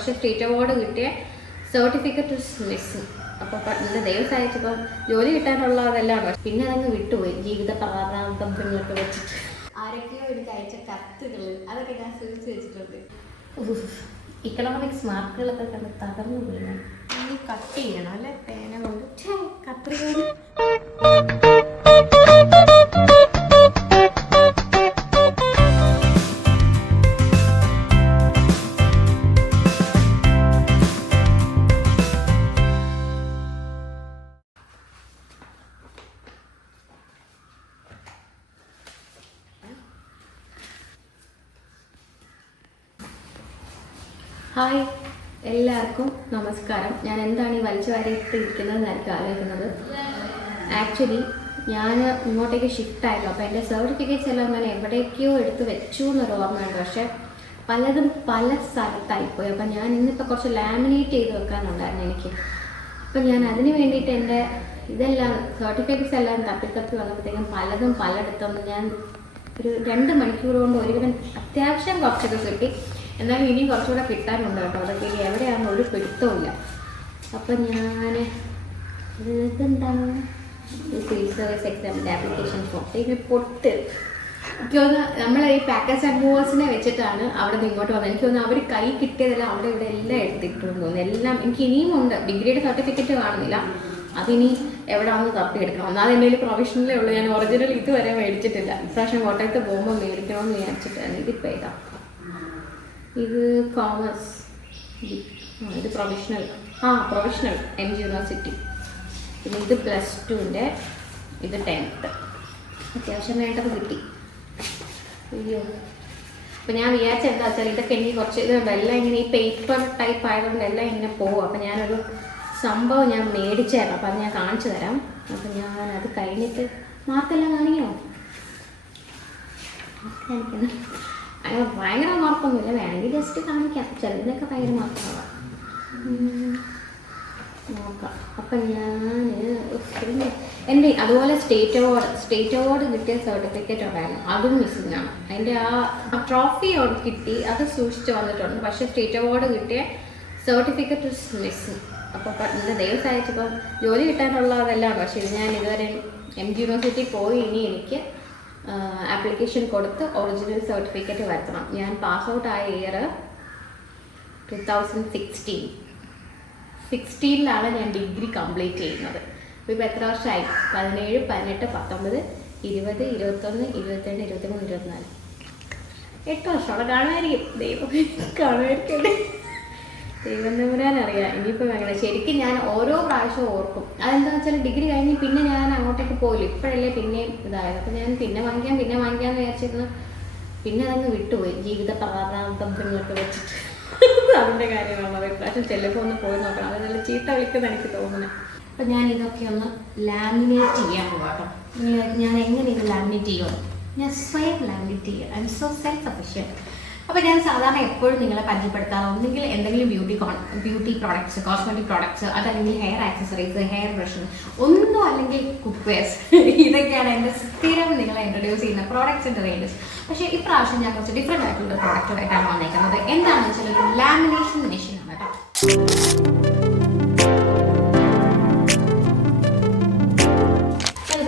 പക്ഷേ state award കിട്ടിയ certificate miss. അപ്പോൾ എൻ്റെ ദൈവം സഹായിച്ചപ്പോൾ ജോലി കിട്ടാനുള്ളതെല്ലാം പിന്നെ അതങ്ങ് വിട്ടുപോയി. ജീവിത പ്രാരാബ്ദങ്ങളൊക്കെ വെച്ചിട്ട് ആരൊക്കെയോ എനിക്ക് അയച്ച കത്തുകൾ അതൊക്കെ ഞാൻ സൂക്ഷിച്ച് വെച്ചിട്ടുണ്ട്. ഇക്കണോമിക്സ് മാർക്കുകളൊക്കെ കണ്ട് തകർന്നു വീണു. ഇനി കട്ട് ചെയ്യണം അല്ലേ പേന കൊണ്ട് കത്രിക. ഹായ്, എല്ലാവർക്കും നമസ്കാരം. ഞാൻ എന്താണ് ഈ വലിച്ചു വാരിയിട്ടിരിക്കുന്നത് എനിക്ക് ആലോചിക്കുന്നത്. ആക്ച്വലി ഞാൻ ഇങ്ങോട്ടേക്ക് ഷിഫ്റ്റ് ആയല്ലോ. അപ്പോൾ എൻ്റെ സർട്ടിഫിക്കറ്റ്സ് എല്ലാം ഞാൻ എവിടേക്കോ എടുത്ത് വെച്ചു എന്നൊരു ഓർമ്മയുണ്ട്. പക്ഷേ പലതും പല സ്ഥലത്തായിപ്പോയി. അപ്പം ഞാൻ ഇന്നിപ്പോൾ കുറച്ച് ലാമിനേറ്റ് ചെയ്ത് വെക്കാനുണ്ടായിരുന്നു എനിക്ക്. അപ്പം ഞാൻ അതിന് വേണ്ടിയിട്ട് എൻ്റെ ഇതെല്ലാം സർട്ടിഫിക്കറ്റ്സ് എല്ലാം തപ്പി വന്നപ്പോഴത്തേക്കും പലതും പലയിടത്തുണ്ട്. ഞാൻ ഒരു 2 മണിക്കൂർ കൊണ്ട് ഒരുവിധം അത്യാവശ്യം കുറച്ചൊക്കെ കിട്ടി. എന്നാലും ഇനിയും കുറച്ചുകൂടെ കിട്ടാനുണ്ട് കേട്ടോ. അതൊക്കെ ഇനി എവിടെയാണെന്ന് ഒരു പിടുത്തമില്ല. അപ്പം ഞാൻ ഇതെന്താണ് സിവിൽ സർവീസ് എക്സാമിൻ്റെ ആപ്ലിക്കേഷൻ ഫോം ഇതിന് പൊട്ട്. എനിക്ക് തോന്നുന്നു നമ്മൾ ഈ പാക്കേജ് ആൻഡ് മൂവേഴ്സിനെ വെച്ചിട്ടാണ് അവിടെ നിന്ന് ഇങ്ങോട്ട് വന്നത്. എനിക്ക് തോന്നുന്നു അവർ കൈ കിട്ടിയതെല്ലാം അവിടെ ഇവിടെ എല്ലാം എടുത്തിട്ടുണ്ടെന്ന് തോന്നുന്നു. എല്ലാം എനിക്ക് ഇനിയും ഉണ്ട്. ഡിഗ്രിയുടെ സർട്ടിഫിക്കറ്റ് കാണുന്നില്ല. അതിനി എവിടെയാണെന്ന് തപ്പിയെടുക്കണം. ഒന്നാമത് എൻ്റെ കയ്യിൽ പ്രൊഫഷണലേ ഉള്ളൂ. ഞാൻ ഒറിജിനൽ ഇതുവരെ മേടിച്ചിട്ടില്ല. ഇപ്രാവശ്യം കോട്ടയത്ത് പോകുമ്പോൾ മേടിക്കണമെന്ന് വിചാരിച്ചിട്ടാണ്. ഇതിപ്പോൾ ഇതാ, ഇത് കോമേഴ്സ്, ഇത് പ്രൊഫഷണൽ പ്രൊഫഷണൽ MG യൂണിവേഴ്സിറ്റി. പിന്നെ ഇത് +2ൻ്റെ, ഇത് 10th. അത്യാവശ്യം വേണ്ടത് കിട്ടി. അയ്യോ, അപ്പം ഞാൻ വിചാരിച്ച എന്താ വെച്ചാൽ ഇതൊക്കെ എനിക്ക് കുറച്ച് ഇതുണ്ട്. എല്ലാം ഇങ്ങനെ ഈ പേപ്പർ ടൈപ്പ് ആയതുകൊണ്ട് എല്ലാം ഇങ്ങനെ പോകും. അപ്പം ഞാനൊരു സംഭവം ഞാൻ മേടിച്ചായിരുന്നു. അപ്പം അത് ഞാൻ കാണിച്ചു തരാം. അപ്പം ഞാൻ അത് കഴിഞ്ഞിട്ട് മാർക്കെല്ലാം കാണിക്കണോ? കാണിക്കണം. അങ്ങനെ ഭയങ്കര മാർക്കൊന്നുമില്ല. വേണമെങ്കിൽ ജസ്റ്റ് കാണിക്കാം. ചിലതിനൊക്കെ ഭയങ്കര മാർക്കാവാം. നോക്കാം. അപ്പം ഞാൻ എൻ്റെ അതുപോലെ സ്റ്റേറ്റ് അവാർഡ് കിട്ടിയ സർട്ടിഫിക്കറ്റ് ഉണ്ടായിരുന്നു. അതും മിസ്സിംഗ് ആണ്. അതിൻ്റെ ആ ട്രോഫി അവിടെ കിട്ടി, അത് സൂക്ഷിച്ച് വന്നിട്ടുണ്ട്. പക്ഷേ സ്റ്റേറ്റ് അവാർഡ് കിട്ടിയ സർട്ടിഫിക്കറ്റ് മിസ്സിംഗ്. അപ്പോൾ എൻ്റെ ദൈവം സഹായിച്ചപ്പോൾ ജോലി കിട്ടാനുള്ളതെല്ലാം. പക്ഷേ ഇത് ഞാൻ ഇതുവരെ MG യൂണിവേഴ്സിറ്റി പോയി ഇനി എനിക്ക് ആപ്ലിക്കേഷൻ കൊടുത്ത് ഒറിജിനൽ സർട്ടിഫിക്കറ്റ് വരുത്തണം. ഞാൻ പാസ് ഔട്ട് ആയ ഇയർ 2016 ഞാൻ ഡിഗ്രി കംപ്ലീറ്റ് ചെയ്യുന്നത്. അപ്പോൾ ഇപ്പോൾ എത്ര വർഷമായി? 17, 18, 19, 20, 21, 22, 23, 24, 8 വർഷമോടെ കാണുമായിരിക്കും. കാണുമായിരിക്കല്ലേ, ദൈവം തമ്പുരാനറിയാം. ഇനിയിപ്പോൾ അങ്ങനെ ശരിക്കും ഞാൻ ഓരോ പ്രാവശ്യവും ഓർക്കും. അതെന്താണെന്ന് വെച്ചാൽ ഡിഗ്രി കഴിഞ്ഞ് പിന്നെ ഞാൻ അങ്ങോട്ടേക്ക് പോയില്ല. ഇപ്പോഴല്ലേ പിന്നെയും ഇതായത്. അപ്പോൾ ഞാൻ പിന്നെ വാങ്ങിക്കാമെന്ന് വിചാരിച്ചിരുന്നു. പിന്നെ അതങ്ങ് വിട്ടുപോയി. ജീവിത പ്രാരാബ്ദങ്ങളൊക്കെ വെച്ചിട്ട് അതിൻ്റെ കാര്യമാണ്. ഇപ്രാവശ്യം ചെല്ലുമ്പോൾ ഒന്ന് പോയി നോക്കണം. അത് നല്ല ചീത്ത വിളിക്കുന്ന എനിക്ക് തോന്നുന്നത്. അപ്പം ഞാൻ ഇതൊക്കെ ഒന്ന് ലാമിനേറ്റ് ചെയ്യാൻ പോകാം. ഞാൻ എങ്ങനെ ഇത് ലാമിനേറ്റ് ചെയ്യുമോ? ഞാൻ സ്വയം ലാമിനേറ്റ് ചെയ്യുക. I M so self sufficient. അപ്പോൾ ഞാൻ സാധാരണ എപ്പോഴും നിങ്ങളെ പരിചയപ്പെടുത്താറ് ഒന്നെങ്കിൽ എന്തെങ്കിലും ബ്യൂട്ടി പ്രോഡക്ട്സ്, കോസ്മെറ്റിക് പ്രോഡക്ട്സ്, അതല്ലെങ്കിൽ ഹെയർ ആക്സസറീസ്, ഹെയർ ബ്രഷ്, ഒന്നും അല്ലെങ്കിൽ കുക്ക് വെയർസ്. ഇതൊക്കെയാണ് എൻ്റെ സ്ഥിരം നിങ്ങളെ ഇൻട്രൊഡ്യൂസ് ചെയ്യുന്ന പ്രോഡക്ട്സിൻ്റെ റേഞ്ചസ്. പക്ഷേ ഇപ്രാവശ്യം ഞാൻ കുറച്ച് ഡിഫറെൻ്റ് ആയിട്ടുള്ള പ്രോഡക്റ്റുമായിട്ടാണ് വന്നേക്കുന്നത്. എന്താണെന്ന് വെച്ചാൽ ഒരു ലാമിനേഷൻ മെഷീനാണ് കേട്ടോ.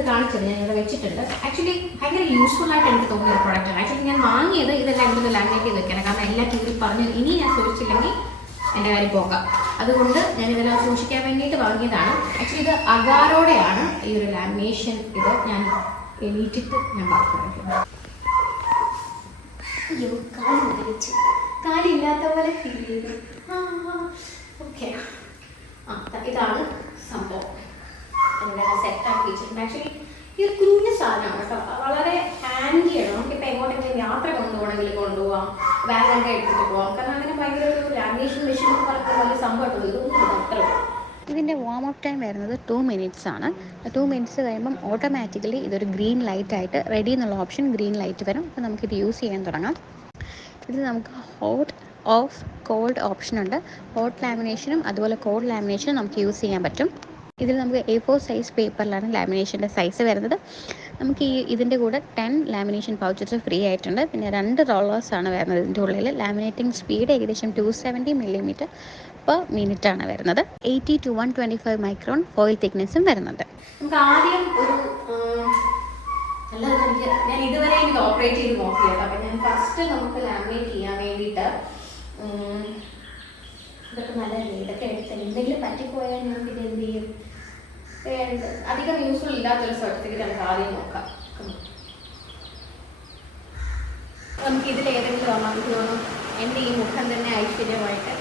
കാണിച്ചത് ഞാൻ ഇവിടെ വെച്ചിട്ടുണ്ട്. ആക്ച്വലി ഭയങ്കര യൂസ്ഫുൾ ആയിട്ട് എനിക്ക് തോന്നിയ ഒരു പ്രോഡക്റ്റാണ്. ആക്ച്വലി ഞാൻ വാങ്ങിയത് ഇതെല്ലാം ഇവിടെ നിന്ന് ലാമിനേറ്റ് ചെയ്ത് വെക്കണം. കാരണം എല്ലാം കീറി പറഞ്ഞ് ഇനി ഞാൻ സൂക്ഷിച്ചില്ലെങ്കിൽ എൻ്റെ കാര്യം പോകാം. അതുകൊണ്ട് ഞാൻ ഇതെല്ലാം സൂക്ഷിക്കാൻ വേണ്ടിയിട്ട് വാങ്ങിയതാണ്. ആക്ച്വലി ഇത് അഗാറോടെയാണ് ഈ ഒരു ലാമിനേഷൻ. ഇത് ഞാൻ എണീറ്റിട്ട് ഞാൻ പറഞ്ഞു. അയ്യോ, കാലില്ലാത്ത പോലെ ഫീൽ ചെയ്തു. ഓക്കെ, ഇതാണ് സംഭവം. എല്ലാം സെറ്റാക്കി വെച്ചിട്ടുണ്ട്. ആക്ച്വലി ഈ ഒരു കുഞ്ഞു സാധനമാണ് കേട്ടോ. വളരെ ഹാൻഡിയാണ്. നമുക്കിപ്പോൾ എങ്ങോട്ടെങ്കിലും യാത്ര കൊണ്ടുപോകാം, ബാഗൊക്കെ എടുത്തിട്ട് പോകാം. കാരണം അങ്ങനെ ഭയങ്കര ഒരു ലാമിനേഷൻ മെഷീൻ എന്ന് പറയുന്ന വലിയ സംഭവമായിട്ടുള്ളൂ. ഇതൊന്നും അത്ര. ഇതിൻ്റെ വാം അപ്പ് ടൈം വരുന്നത് 2 minutes ആണ്. 2 minutes കഴിയുമ്പം ഓട്ടോമാറ്റിക്കലി ഇതൊരു ഗ്രീൻ ലൈറ്റ് ആയിട്ട് റെഡി എന്നുള്ള ഓപ്ഷൻ ഗ്രീൻ ലൈറ്റ് വരും. അപ്പോൾ നമുക്കിത് യൂസ് ചെയ്യാൻ തുടങ്ങാം. ഇത് നമുക്ക് ഹോട്ട്, ഓഫ്, കോൾഡ് ഓപ്ഷൻ ഉണ്ട്. ഹോട്ട് ലാമിനേഷനും അതുപോലെ കോൾഡ് ലാമിനേഷനും നമുക്ക് യൂസ് ചെയ്യാൻ പറ്റും. ഇതിൽ നമുക്ക് A4 സൈസ് പേപ്പറിലാണ് ലാമിനേഷൻ്റെ സൈസ് വരുന്നത്. നമുക്ക് ഇതിൻ്റെ കൂടെ 10 ലാമിനേഷൻ പൗച്ചസ് ഫ്രീ ആയിട്ടുണ്ട്. പിന്നെ 2 റോളേഴ്സാണ് വരുന്നത് ഇതിൻ്റെ ഉള്ളിൽ. ലാമിനേറ്റിംഗ് സ്പീഡ് ഏകദേശം 270 mm per minute ആണ് വരുന്നത്. 80 to 125 മൈക്രോൺ ഫോയിൽ തിക്നെസ്സും വരുന്നുണ്ട്. നമുക്ക് ആദ്യം ഒരു ഞാൻ ഇതുവരെ എനിക്ക് ഓപ്പറേറ്റ് ചെയ്ത് നോക്കിയത്. അപ്പം ഞാൻ ഫസ്റ്റ് നമുക്ക് ലാമിനേറ്റ് ചെയ്യാൻ വേണ്ടിയിട്ട് ഇതൊക്കെ നല്ലതല്ലേ, ഇതൊക്കെ എടുത്ത് എന്തെങ്കിലും പറ്റിപ്പോയാൽ ഞാൻ പിന്നെ എന്ത് ചെയ്യും? അധികം യൂസ്ഫുൾ ഇല്ലാത്തൊരു സർട്ടിഫിക്കറ്റ് നമുക്ക് ആദ്യം നോക്കാം. നമുക്ക് ഇതിലേതെങ്കിലും നമുക്ക് തോന്നും എൻ്റെ ഈ മുഖം തന്നെ ഐശ്വര്യമായിട്ട്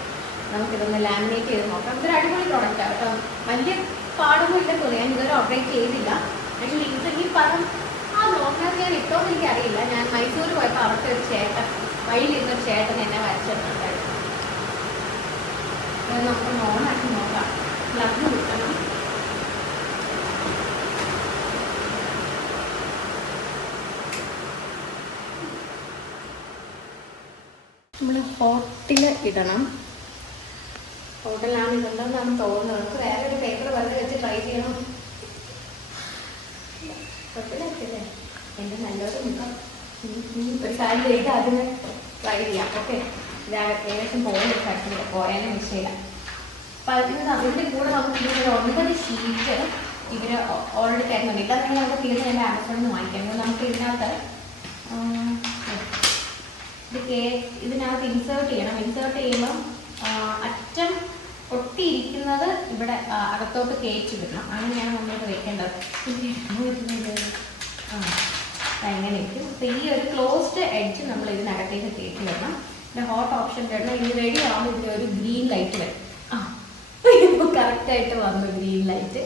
നമുക്കിതൊന്ന് ലാമിനേറ്റ് ചെയ്ത് നോക്കാം. ഇതൊരു അടിപൊളി പ്രോഡക്റ്റാണ് കേട്ടോ. വലിയ പാടൊന്നും ഇല്ല തോന്നി. ഞാൻ ഇതുവരെ ഓപ്പറേറ്റ് ചെയ്തില്ല. ആക്ച്വലി ഈ പടം ബ്ലോഗിനകത്ത് ഞാൻ ഇട്ടോന്ന് എനിക്കറിയില്ല. ഞാൻ മൈസൂർ പോയപ്പോൾ അവർക്ക് ഒരു ചേട്ടൻ, വഴിയിലിരുന്നൊരു ചേട്ടൻ എന്നെ വരച്ചിട്ടുണ്ടായിരുന്നു. നമുക്ക് ഓണാക്കി നോക്കാം. പ്ലഗ് കിട്ടണം. നമ്മൾ ഹോട്ടിൽ ഇടണം. ഹോട്ടലിലാണ് ഇടേണ്ടതെന്നാണ് തോന്നുന്നത്. നമുക്ക് വേറെ ഒരു പേപ്പർ വെറുതെ വെച്ച് ട്രൈ ചെയ്യണം. കുഴപ്പമില്ലേ? എൻ്റെ നല്ലൊരു മുഖം ഒരു കാര്യം ചെയ്ത് അതിന് ട്രൈ ചെയ്യാം. ഓക്കെ, ഏകദേശം പോകുന്ന സ്ഥലത്തില്ല, പോയാലും വിഷയമില്ല. അപ്പം അതിൻ്റെ കൂടെ നമുക്ക് ഇതിൻ്റെ 9 ഷീറ്റ് ഇവർ ഓൾറെഡി തരുന്നുണ്ട്. ഇതാണെങ്കിൽ നമുക്ക് തീർന്ന് എൻ്റെ ആമസോണിൽ നിന്ന് വാങ്ങിക്കാം. നമുക്ക് ഇതിനകത്ത് ഇതിനകത്ത് ഇൻസേർട്ട് ചെയ്യണം. ഇൻസേർട്ട് ചെയ്യുമ്പം അറ്റം ഒട്ടിയിരിക്കുന്നത് ഇവിടെ അകത്തോട്ട് കയറ്റി വിടണം. അങ്ങനെയാണ് നമ്മളിത് വെക്കേണ്ടത്. അങ്ങനെ ഇരിക്കും. അപ്പോൾ ഈ ഒരു ക്ലോസ്ഡ് എഡ്ജ് നമ്മൾ ഇതിനകത്തേക്ക് കയറ്റി വിടണം. പിന്നെ ഹോട്ട് ഓപ്ഷൻ വരണം. ഇത് റെഡി ആവുമ്പോൾ ഇതിൽ ഒരു ഗ്രീൻ ലൈറ്റ് വരും. ഇപ്പോൾ കറക്റ്റായിട്ട് വന്നു ഗ്രീൻ ലൈറ്റ്.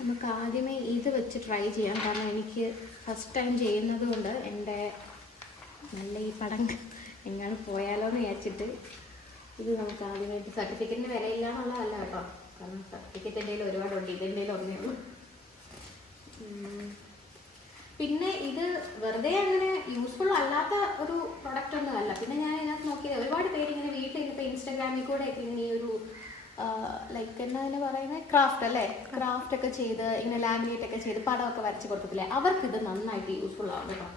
നമുക്ക് ആദ്യമേ ഇത് വെച്ച് ട്രൈ ചെയ്യാം. കാരണം എനിക്ക് ഫസ്റ്റ് ടൈം ചെയ്യുന്നത് കൊണ്ട് എൻ്റെ നല്ല ഈ പടം എങ്ങനെ പോയാലോ എന്ന് വിചാരിച്ചിട്ട് ഇത് നമുക്ക് ആദ്യമായിട്ട് സർട്ടിഫിക്കറ്റിന് വിലയില്ല എന്നുള്ളതല്ല കേട്ടോ. കാരണം സർട്ടിഫിക്കറ്റ് എന്തെങ്കിലും ഒരുപാടുണ്ട്. ഇതെന്തെങ്കിലും ഒന്നേ ഉള്ളൂ. പിന്നെ ഇത് വെറുതെ അങ്ങനെ യൂസ്ഫുൾ അല്ലാത്ത ഒരു പ്രൊഡക്റ്റ് ഒന്നും അല്ല. പിന്നെ ഞാൻ ഇതിനകത്ത് നോക്കിയത് ഒരുപാട് പേര് ഇങ്ങനെ വീട്ടിലിപ്പോൾ ഇൻസ്റ്റാഗ്രാമിൽ കൂടെ ഒക്കെ ഇങ്ങനെ ഈ ഒരു ലൈക്ക് എന്നതിന് പറയുന്നത് ക്രാഫ്റ്റ് അല്ലേ, ക്രാഫ്റ്റ് ഒക്കെ ചെയ്ത് ഇങ്ങനെ ലാമിനേറ്റ് ഒക്കെ ചെയ്ത് പടമൊക്കെ വരച്ച് കൊടുക്കത്തില്ലേ, അവർക്കിത് നന്നായിട്ട് യൂസ്ഫുൾ ആവും കേട്ടോ.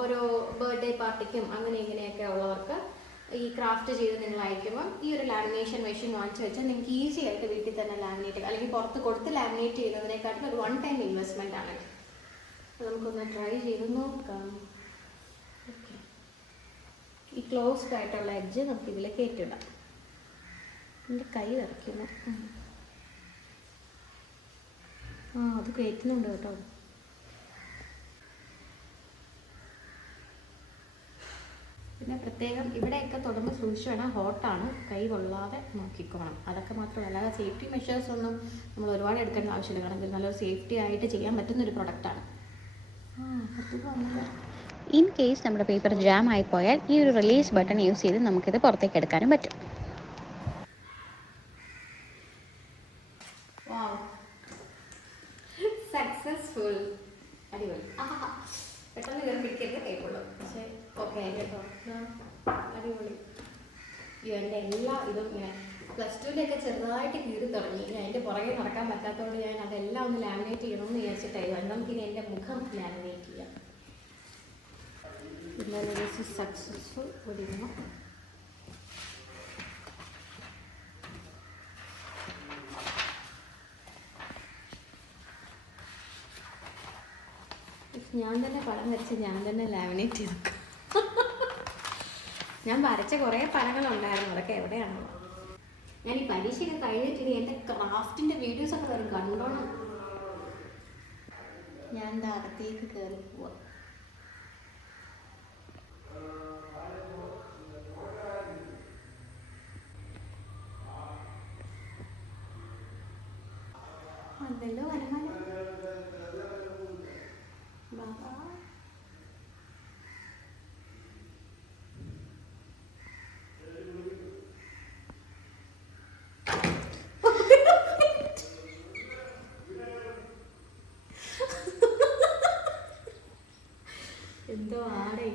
ഓരോ ബർത്ത്ഡേ പാർട്ടിക്കും അങ്ങനെ ഇങ്ങനെയൊക്കെ ഉള്ളവർക്ക് ഈ ക്രാഫ്റ്റ് ചെയ്ത് നിങ്ങൾ അയക്കുമ്പോൾ ഈ ഒരു ലാമിനേഷൻ മെഷീൻ വാങ്ങിച്ച് വെച്ചാൽ നിങ്ങൾക്ക് ഈസി ആയിട്ട് വീട്ടിൽ തന്നെ ലാമിനേറ്റ് അല്ലെങ്കിൽ പുറത്ത് കൊടുത്ത് ലാമിനേറ്റ് ചെയ്യുന്നതിനെക്കാട്ടും ഒരു 1 ടൈം ഇൻവെസ്റ്റ്മെൻ്റ് ആണ്. നമുക്കൊന്ന് ട്രൈ ചെയ്ത് നോക്കാം. ഓക്കെ, ഈ ക്ലോസ്ഡ് ആയിട്ടുള്ള എഡ്ജ് നമുക്ക് ഇതിൽ കയറ്റിടാം. എൻ്റെ കൈ വരയ്ക്കുന്നു. അത് കയറ്റുന്നുണ്ട് കേട്ടോ. പിന്നെ പ്രത്യേകം ഇവിടെയൊക്കെ തൊടുമ്പോൾ സൂക്ഷിച്ച് വേണം. ഹോട്ടാണ്, കൈ കൊള്ളാതെ നോക്കിക്കോണം. അതൊക്കെ മാത്രമല്ല, അല്ലാതെ സേഫ്റ്റി മെഷേഴ്സ് ഒന്നും നമ്മൾ ഒരുപാട് എടുക്കേണ്ട ആവശ്യമില്ല. കാരണം ഇത് നല്ലൊരു സേഫ്റ്റി ആയിട്ട് ചെയ്യാൻ പറ്റുന്നൊരു പ്രൊഡക്റ്റാണ്. ഇൻ കേസ് നമ്മുടെ പേപ്പർ ജാം ആയിപ്പോയാൽ ഈ ഒരു റിലീസ് ബട്ടൺ യൂസ് ചെയ്ത് നമുക്കിത് പുറത്തേക്ക് എടുക്കാനും പറ്റും. സക്സസ്ഫുൾ. അടിപൊളി. പെട്ടെന്ന് കയറി പിടിക്കരുത്, കൈക്കൊള്ളും. പക്ഷേ ഓക്കെ കേട്ടോ, അടിപൊളി. എൻ്റെ എല്ലാ ഇതും ഇങ്ങനെ +2-ലൊക്കെ ചെറുതായിട്ട് കീറി തുടങ്ങി. അതിൻ്റെ പുറകെ നടക്കാൻ പറ്റാത്തതുകൊണ്ട് ഞാൻ അതെല്ലാം ഒന്ന് ലാമിനേറ്റ് ചെയ്യണമെന്ന് വിചാരിച്ചിട്ടായിരുന്നു. നമുക്കിനി എൻ്റെ മുഖം ലാമിനേറ്റ് ചെയ്യാം. പിന്നെ സക്സസ്ഫുൾ ഒടിക്കണം. ഞാൻ തന്നെ പടം വരച്ച് ഞാൻ തന്നെ ലാമിനേറ്റ് ചെയ്തു. ഞാൻ വരച്ച കുറേ പടങ്ങളുണ്ടായിരുന്നു, അതൊക്കെ എവിടെയാണോ. ഞാൻ ഈ പരീക്ഷയൊക്കെ കഴിഞ്ഞിട്ട് എൻ്റെ ക്രാഫ്റ്റിൻ്റെ വീഡിയോസൊക്കെ വരും, കണ്ടോണം. ഞാൻ എന്താ അകത്തേക്ക് കയറി പോവാം. അതല്ലോ വനമാല. എന്തോ ആടെ.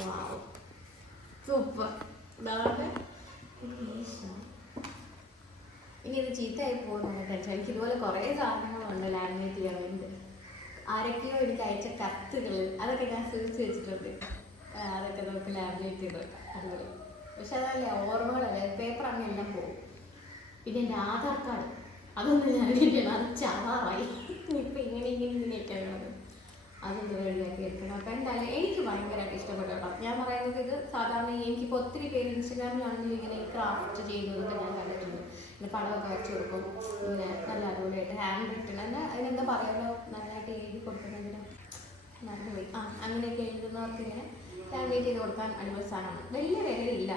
വാവ്, സൂപ്പർ. ഇതാണ് ഇനി ഇത് ചീത്തയായി പോകുന്നു ടെൻഷൻ. എനിക്ക് ഇതുപോലെ കുറേ സാധനങ്ങളുണ്ട് ലാമിനേറ്റ് ചെയ്യാൻ വേണ്ടി. ആരൊക്കെയോ എനിക്ക് അയച്ച കത്തുകൾ അതൊക്കെ ഞാൻ സൂക്ഷിച്ച് വെച്ചിട്ടുണ്ട്. അതൊക്കെ നമുക്ക് ലാമിനേറ്റ് ചെയ്ത് വെക്കാം അതുപോലെ. പക്ഷെ അതല്ലേ ഓർമ്മകളല്ലേ, പേപ്പർ അങ്ങനെ എല്ലാം പോകും. പിന്നെ എൻ്റെ ആധാർ കാർഡ് അതൊന്നും ഞാൻ വേണ്ടിയാണ്, അത് ചാവാറായി. ഇപ്പം ഇങ്ങനെയൊക്കെയാണ്, അതൊന്ന് റെഡിയാക്കി എടുക്കണം. അപ്പം എന്തായാലും എനിക്ക് ഭയങ്കരമായിട്ട് ഇഷ്ടപ്പെട്ടു കേട്ടോ. ഞാൻ പറയുന്നത് ഇത് സാധാരണ എനിക്കിപ്പോൾ ഒത്തിരി പേര് ഇൻസ്റ്റഗ്രാമിലാണെങ്കിലും ഇങ്ങനെ ക്രാഫ്റ്റ് ചെയ്യുന്നതൊക്കെ ഞാൻ കണ്ടിട്ടുണ്ട്. പിന്നെ പടമൊക്കെ വരച്ച് കൊടുക്കും, ഇങ്ങനെ നല്ല അടിപൊളിയായിട്ട് ഹാൻഡ് റിട്ടൺ എന്നാൽ അതിനെന്താ പറയുമല്ലോ, നല്ലതായിട്ട് എഴുതി കൊടുക്കുന്നതിന് നല്ലപോയി അങ്ങനെയൊക്കെ എഴുതുന്നവർക്ക് ഇങ്ങനെ ലാമിനേറ്റ് ചെയ്ത് കൊടുക്കാൻ അടിപൊളി സാധനമാണ്. വലിയ വിലയില്ല.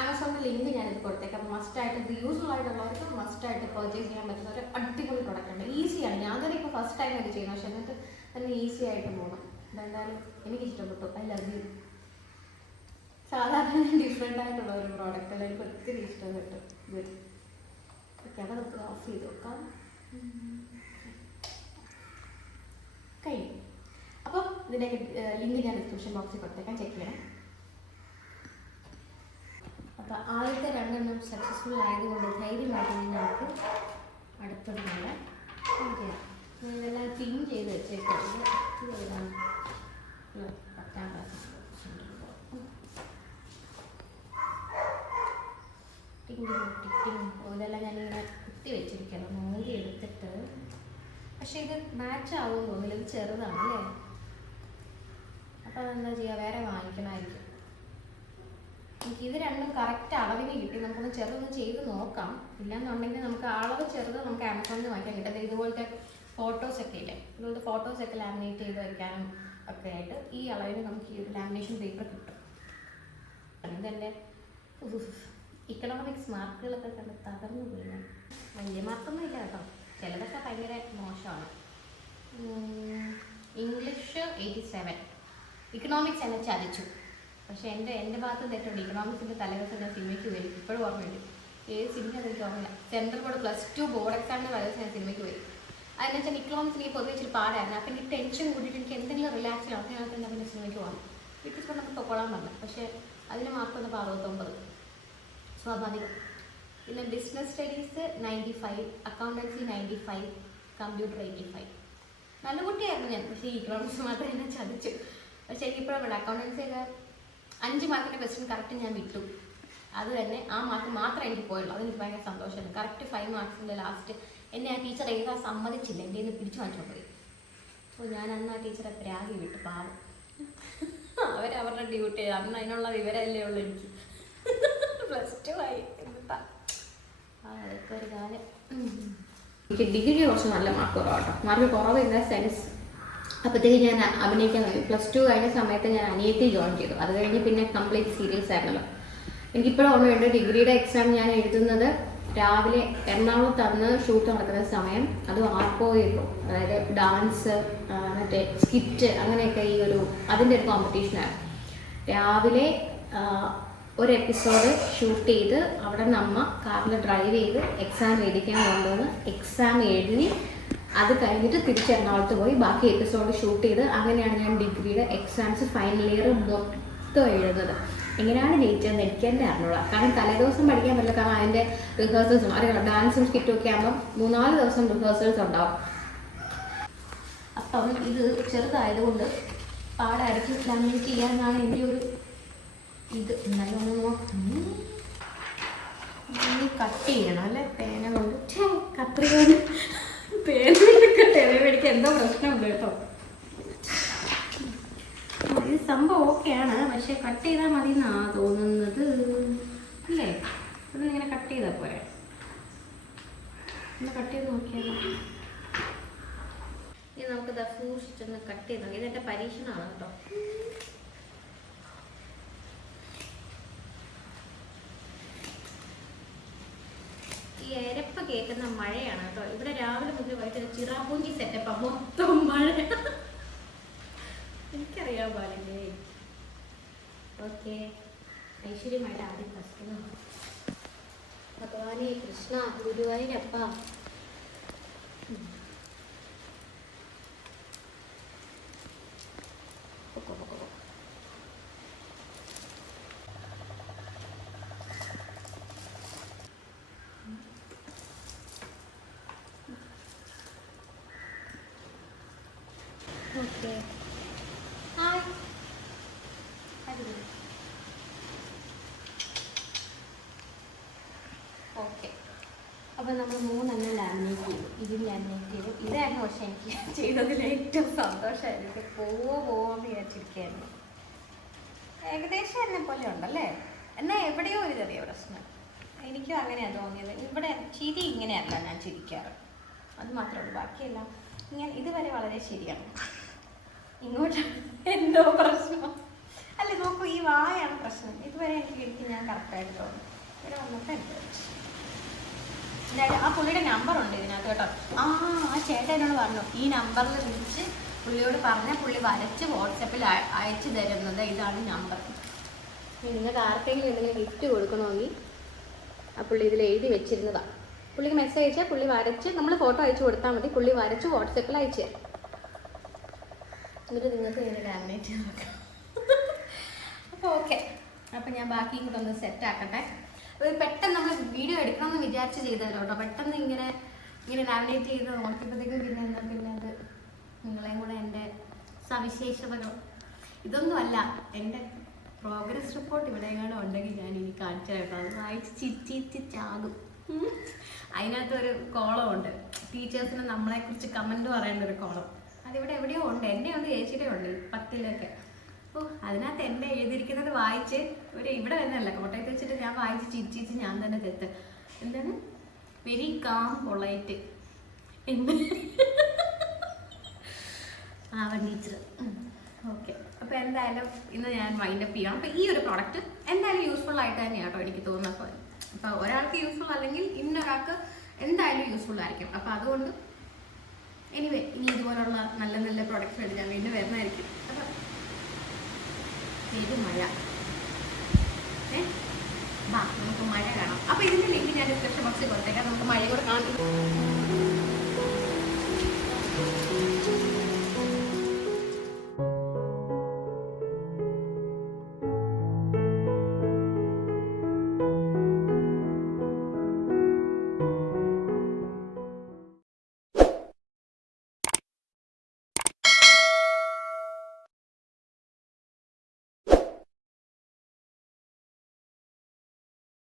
ആമസോണിൻ്റെ ലിങ്ക് ഞാനിത് കൊടുത്തേക്കാം. മസ്റ്റായിട്ട് ഇത് യൂസ്ഫുൾ ആയിട്ടുള്ളവർക്ക് മസ്റ്റായിട്ട് പർച്ചേസ് ചെയ്യാൻ പറ്റുന്ന ഒരു അടിപൊളി പ്രൊഡക്റ്റ് ഉണ്ട്. ഈസിയാണ്. ഞാൻ തന്നെ ഇപ്പോൾ ഫസ്റ്റ് ടൈം ആയിട്ട് ചെയ്യുന്നത്, പക്ഷെ എന്നിട്ട് തന്നെ ഈസി ആയിട്ട് പോകണം. എന്തായാലും എനിക്ക് ഇഷ്ടപ്പെട്ടു. I love you. സാധാരണ ഡിഫറെൻ്റ് ആയിട്ടുള്ള ഒരു പ്രോഡക്റ്റ് അല്ല, എനിക്ക് ഒത്തിരി ഇഷ്ടപ്പെട്ടു. ഗുഡ്. ഓക്കെ, അപ്പോൾ നമുക്ക് ഓഫ് ചെയ്ത് നോക്കാം. കഴിഞ്ഞു. അപ്പം ഇതിൻ്റെ ലിങ്ക് ഞാൻ ഡിസ്ക്രിപ്ഷൻ ബോക്സിൽ കൊടുത്തേക്കാം, ചെക്ക് ചെയ്യണം. അപ്പോൾ ആദ്യത്തെ രണ്ടെണ്ണം സക്സസ്ഫുൾ ആയതുകൊണ്ട് ധൈര്യമായിട്ട് നമുക്ക് അടുത്തത് കൂടെ ചെയ്യാം. ഇതെല്ലാം പിൻ ചെയ്ത് വെച്ചേക്കുന്നത് ഇതാണ് 10ാം ക്ലാസ്. ഇതെല്ലാം ഞാനിങ്ങനെ കുത്തി വെച്ചിരിക്കണം, മൂടി എടുത്തിട്ട്. പക്ഷെ ഇത് മാച്ച് ആവുമെന്ന് തോന്നില്ല, ഇത് ചെറുതാണല്ലേ. അപ്പോൾ അതെന്താ ചെയ്യുക, വേറെ വാങ്ങിക്കണമായിരിക്കും. എനിക്ക് ഇത് രണ്ടും കറക്റ്റ് അളവിന് കിട്ടി. നമുക്കൊന്ന് ചെറുതൊന്ന് ചെയ്ത് നോക്കാം. ഇല്ലെന്നുണ്ടെങ്കിൽ നമുക്ക് അളവ് ചെറുത് നമുക്ക് ആമസോണിൽ നിന്ന് വാങ്ങിക്കാൻ കിട്ടും. ഇതുപോലത്തെ ഫോട്ടോസൊക്കെ ഇല്ലേ, ഇതുപോലത്തെ ഫോട്ടോസൊക്കെ ലാമിനേറ്റ് ചെയ്ത് വയ്ക്കാനും ഒക്കെ ആയിട്ട് ഈ അളവിന് നമുക്ക് ഈ ഒരു ലാമിനേഷൻ പേപ്പർ കിട്ടും. ഇതെൻ്റെ ഇക്കണോമിക്സ് മാർക്കുകളൊക്കെ കണ്ട് തകർന്നു പോയി. വലിയ മാർക്കൊന്നും ഇല്ല കേട്ടോ, ചിലതൊക്കെ ഭയങ്കര മോശമാണ്. ഇംഗ്ലീഷ് 87, ഇക്കണോമിക്സ് എന്നെ ചതിച്ചു. പക്ഷേ എൻ്റെ ഭാഗത്ത് തെറ്റുണ്ട്. ഇക്കണോമിക്സിൻ്റെ തലേദിവസം ഞാൻ സിനിമയ്ക്ക് പോയി, ഇപ്പോഴും ഓർമ്മയുണ്ട്. ഏത് സിനിമ എനിക്ക് ഓർമ്മയില്ല. സെൻട്രൽ ബോർഡ് +2 ബോർഡ് എക്സാമിൻ്റെ തലേദിവസം ഞാൻ സിനിമയ്ക്ക് പോയി. അതെന്ന് വെച്ചാൽ ഇക്കണോമിക്സ് എനിക്ക് പൊതുവെ ഇച്ചിരി പാടായിരുന്നു. അപ്പം എനിക്ക് ടെൻഷൻ കൂട്ടിയിട്ട് എനിക്ക് എന്തെങ്കിലും റിലാക്സ് ആവും, അതിനകത്ത് തന്നെ പിന്നെ സിനിമയ്ക്ക് പോകാം. വീട്ടിൽ ഇപ്പോൾ നമുക്ക് പൊക്കോളാൻ പറഞ്ഞു. പക്ഷേ അതിന് മാർക്ക് വന്നപ്പോൾ 69, സ്വാഭാവികം. പിന്നെ ബിസിനസ് സ്റ്റഡീസ് 95, അക്കൗണ്ടൻസി 95, കമ്പ്യൂട്ടർ 85. നല്ല കുട്ടിയായിരുന്നു ഞാൻ. പക്ഷേ ഇക്കണോമിക്സ് മാത്രം എന്നെ ചതിച്ചു. പക്ഷേ എനിക്കിപ്പോഴും വേണ്ട, അക്കൗണ്ടൻസിയൊക്കെ 5 മാർക്കിൻ്റെ ക്വസ്റ്റ്യൻ കറക്റ്റ് ഞാൻ വിട്ടു. അത് തന്നെ ആ മാർക്ക് മാത്രമേ എനിക്ക് പോയുള്ളൂ. അതെനിക്ക് ഭയങ്കര സന്തോഷമായിരുന്നു. കറക്റ്റ് 5 മാർക്സിൻ്റെ ലാസ്റ്റ് എന്നെ ആ ടീച്ചർ എഴുതാൻ സമ്മതിച്ചില്ല, എൻ്റെ നിന്ന് പിടിച്ചു വാങ്ങിച്ചോണ്ട് പോയി. അപ്പോൾ ഞാൻ അന്ന് ആ ടീച്ചറെ പ്രാഗി വിട്ടു, പാവം. അവരവരുടെ ഡ്യൂട്ടി, അന്ന് അതിനുള്ള വിവരമല്ലേ ഉള്ളൂ എനിക്ക്. +2 ആയി എന്താ അതൊക്കെ ഒരു കാലം. എനിക്ക് ഡിഗ്രി കുറച്ച് നല്ല മാർക്ക് കുറവാട്ടോ. മാർക്ക് കുറവ് ഇൻ ദ സെൻസ് അപ്പോഴത്തേക്ക് ഞാൻ അഭിനയിക്കാൻ തുടങ്ങി. +2 കഴിഞ്ഞ സമയത്ത് ഞാൻ അനിയത്തി ജോയിൻ ചെയ്തു. അത് കഴിഞ്ഞ് പിന്നെ കംപ്ലീറ്റ് സീരിയസ് ആയിരുന്നല്ലോ. എനിക്കിപ്പോഴും ഓർമ്മയുണ്ട്, ഡിഗ്രിയുടെ എക്സാം ഞാൻ എഴുതുന്നത് രാവിലെ എറണാകുളത്ത് അന്ന് ഷൂട്ട് നടക്കുന്ന സമയം. അതും ആർപ്പോയില്ലോ, അതായത് ഡാൻസ്, മറ്റേ സ്കിറ്റ്, അങ്ങനെയൊക്കെ ഈ ഒരു അതിൻ്റെ ഒരു കോമ്പറ്റീഷനായിരുന്നു. രാവിലെ ഒരു എപ്പിസോഡ് ഷൂട്ട് ചെയ്ത് അവിടെ നിന്ന് അമ്മ കാറിൽ ഡ്രൈവ് ചെയ്ത് എക്സാം എഴുതിക്കാൻ കൊണ്ടുവന്ന് എക്സാം എഴുതി അത് കഴിഞ്ഞിട്ട് തിരിച്ച് എറണാകുളത്ത് പോയി ബാക്കി എപ്പിസോഡ് ഷൂട്ട് ചെയ്ത് അങ്ങനെയാണ് ഞാൻ ഡിഗ്രിയുടെ എക്സാംസ് ഫൈനൽ ഇയർ മൊത്തം എഴുതുന്നത്. എങ്ങനെയാണ് ജയിച്ചതെന്ന് എനിക്ക് തന്നെ അറിഞ്ഞൂടാ. കാരണം തലേദിവസം പഠിക്കാൻ പറ്റില്ല, കാരണം അതിൻ്റെ റിഹേഴ്സൽസും അറിയാം, ഡാൻസും സ്കിറ്റും ഒക്കെ ആകുമ്പം 3-4 ദിവസം റിഹേഴ്സൽസ് ഉണ്ടാവും. അപ്പം ഇത് ചെറുതായതുകൊണ്ട് പാടായിരിക്കും ലാമിനേറ്റ് ചെയ്യാനാണ് എൻ്റെ ഒരു ഇത്. എന്നാലും ഒന്ന് നോക്കാം, കട്ട് ചെയ്യണം അല്ലേ പേന കൊണ്ട്. കത്രിക കൊണ്ട് പേന കൊണ്ട് എനിക്ക് എന്തോ പ്രശ്നമുണ്ട് കേട്ടോ. ഇത് സംഭവം ഓക്കെയാണ്, പക്ഷെ കട്ട് ചെയ്താൽ മതി എന്നാണ് തോന്നുന്നത് അല്ലേ? ഇങ്ങനെ കട്ട് ചെയ്താൽ പോരെ? ഒന്ന് കട്ട് ചെയ്ത് നോക്കിയാലോ? ഇത് നമുക്ക് സൂക്ഷിച്ചൊന്ന് കട്ട് ചെയ്ത് നോക്കി. ഇതെൻ്റെ പരീക്ഷണമാണ് കേട്ടോ. ഈ എരപ്പ് കേൾക്കുന്ന മഴയാണ് കേട്ടോ. ഇവിടെ രാവിലെ മുതൽ വൈകിട്ട് ചിറാപൂഞ്ചി സെറ്റപ്പാണ്, മൊത്തം മഴ. എനിക്കറിയാൻ പാടില്ലേ. ഓക്കെ, ഐശ്വര്യമായിട്ട് ആദ്യം ഫസ്റ്റ്. ഭഗവാനെ Krishna Guruvayurappa. Okay hi. Okay, അപ്പോൾ നമ്മൾ 3 ലാമിനേറ്റ് ചെയ്തു. ഇതിൽ ലാമിനേറ്റ് ചെയ്തു. ഇതായിരുന്നു പക്ഷേ എനിക്ക് ചെയ്തതിൽ ഏറ്റവും സന്തോഷമായിരുന്നു. പോവെന്ന് വിചാരിച്ചിരിക്കുകയായിരുന്നു. ഏകദേശം എന്നെ പോലെ ഉണ്ടല്ലേ, എന്നാൽ എവിടെയോ ഒരു ചെറിയ പ്രശ്നം. എനിക്കും അങ്ങനെയാണ് തോന്നിയത്. ഇവിടെ ചിരി ഇങ്ങനെയല്ല ഞാൻ ചിരിക്കാറ്, അത് മാത്രമേ ഉള്ളൂ. ബാക്കിയെല്ലാം ഇങ്ങനെ ഇതുവരെ വളരെ ശരിയാണ്. ഇങ്ങോട്ട് എന്തോ പ്രശ്നം അല്ലേ. നോക്കൂ, ഈ വായാണ് പ്രശ്നം. ഇതുവരെ എനിക്ക് ഞാൻ കറക്റ്റായിട്ട് തോന്നുന്നു. ഇവിടെ വന്നപ്പോൾ എന്തോ ആ പുള്ളിയുടെ നമ്പർ ഉണ്ട് ഇതിനകത്ത് കേട്ടോ. ആ ചേട്ടൻ എന്നോട് പറഞ്ഞു ഈ നമ്പറിൽ വിളിച്ച് പുള്ളിയോട് പറഞ്ഞാൽ പുള്ളി വരച്ച് വാട്സപ്പിൽ അയച്ചു തരുന്നത്. ഇതാണ് നമ്പർ. നിങ്ങൾക്ക് ആർക്കെങ്കിലും എന്തെങ്കിലും ഗിഫ്റ്റ് കൊടുക്കണമെങ്കിൽ ആ പുള്ളി ഇതിൽ എഴുതി വെച്ചിരുന്നതാണ്. പുള്ളിക്ക് മെസ്സേജ് അയച്ചാൽ പുള്ളി വരച്ച്, നമ്മൾ ഫോട്ടോ അയച്ചു കൊടുത്താൽ മതി, പുള്ളി വരച്ച് വാട്സപ്പിൽ അയച്ചു തരും. എന്നിട്ട് നിങ്ങൾക്ക് ഇതിനെ ലാമിനേറ്റ് ചെയ്ത് നോക്കാം. അപ്പോൾ ഓക്കെ, അപ്പോൾ ഞാൻ ബാക്കി കൂടെ ഒന്ന് സെറ്റാക്കട്ടെ. പെട്ടെന്ന് നമ്മൾ വീഡിയോ എടുക്കണമെന്ന് വിചാരിച്ച് ചെയ്തല്ലോ കേട്ടോ. പെട്ടെന്ന് ഇങ്ങനെ ലാമിനേറ്റ് ചെയ്ത് നോക്കിയപ്പോഴത്തേക്കും പിന്നെ അത് നിങ്ങളെയും കൂടെ എൻ്റെ സവിശേഷതകൾ ഇതൊന്നുമല്ല. എൻ്റെ പ്രോഗ്രസ് റിപ്പോർട്ട് ഇവിടെ എങ്ങാനും ഉണ്ടെങ്കിൽ ഞാൻ ഇനി കാണിച്ചു കേട്ടോ. അത് വായിച്ച് ചിരിച്ച് ചാകും. അതിനകത്തൊരു കോളമുണ്ട്, ടീച്ചേഴ്സിന് നമ്മളെക്കുറിച്ച് കമൻറ്റ് പറയേണ്ട ഒരു കോളം. അതിവിടെ എവിടെയോ ഉണ്ട്, എൻ്റെ ഉണ്ട്, ചേച്ചിയുടെ ഉണ്ട് 10-ലൊക്കെ. അപ്പോൾ അതിനകത്ത് എൻ്റെ എഴുതിയിരിക്കുന്നത് വായിച്ച് ഇവിടെ വരുന്നതല്ല, കോട്ടയത്ത് വെച്ചിട്ട് ഞാൻ വായിച്ച് ചിരിച്ച് ഞാൻ തന്നെ തെറ്റ്. എന്താണ് വെരി കാം പൊളൈറ്റ് എന്ന് ടീച്ചർ. ഓക്കെ, അപ്പോൾ എന്തായാലും ഇന്ന് ഞാൻ വൈൻഡപ്പ് ചെയ്യണം. അപ്പോൾ ഈ ഒരു പ്രോഡക്റ്റ് എന്തായാലും യൂസ്ഫുൾ ആയിട്ട് തന്നെയാണ് കേട്ടോ എനിക്ക് തോന്നുന്നത്. അപ്പോൾ ഒരാൾക്ക് യൂസ്ഫുൾ അല്ലെങ്കിൽ ഇന്നൊരാൾക്ക് എന്തായാലും യൂസ്ഫുൾ ആയിരിക്കും. അപ്പോൾ അതുകൊണ്ട് എനിവേ ഇനി ഇതുപോലുള്ള നല്ല നല്ല പ്രോഡക്റ്റ്സ് എടുക്കാൻ വേണ്ടി വരുന്നതായിരിക്കും. അപ്പോൾ ഇത് മഴ നമുക്ക് മഴ കാണാം. അപ്പോൾ ഇതിൻ്റെ ലിങ്ക് ഞാൻ ഡിസ്ക്രിപ്ഷൻ ബോക്സിൽ കൊടുത്തേക്കാം. നമുക്ക് മഴ കൂടെ കാണാം.